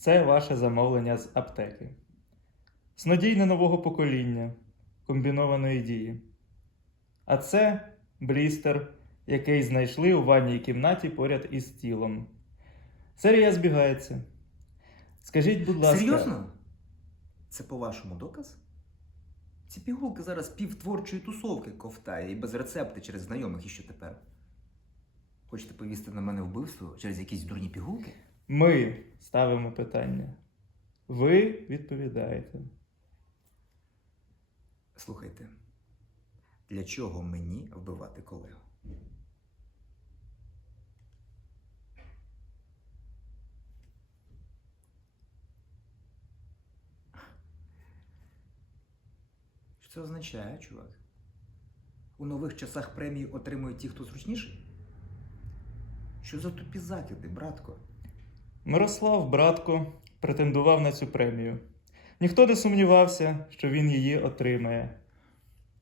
це ваше замовлення з аптеки. Снодійне нового покоління комбінованої дії. А це блістер, який знайшли у ванній кімнаті поряд із тілом. Серія збігається. Скажіть, будь ласка. Серйозно? Це по-вашому доказ? Ці пігулки зараз півтворчої тусовки ковтає і без рецепти через знайомих і що тепер? Хочете повісти на мене вбивство через якісь дурні пігулки? Ми ставимо питання. Ви відповідаєте. Слухайте, для чого мені вбивати колегу? Що це означає, чувак? У нових часах премії отримують ті, хто зручніший? Що за тупі закиди, братко? Мирослав Братко претендував на цю премію. Ніхто не сумнівався, що він її отримає.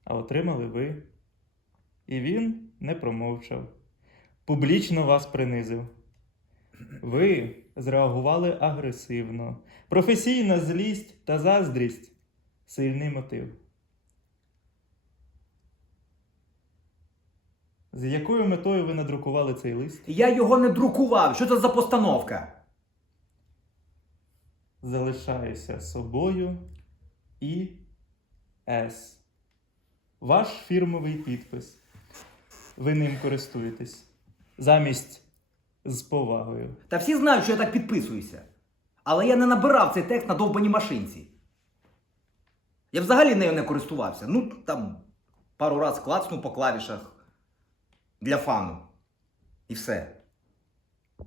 А отримали ви. І він не промовчав. Публічно вас принизив. Ви зреагували агресивно. Професійна злість та заздрість сильний мотив. З якою метою ви надрукували цей лист? Я його не друкував. Що це за постановка? Залишаюся собою і С. Ваш фірмовий підпис. Ви ним користуєтесь. Замість з повагою. Та всі знають, що я так підписуюся. Але я не набирав цей текст на довбаній машинці. Я взагалі нею не користувався. Ну, там пару раз клацнув по клавішах для фану. І все.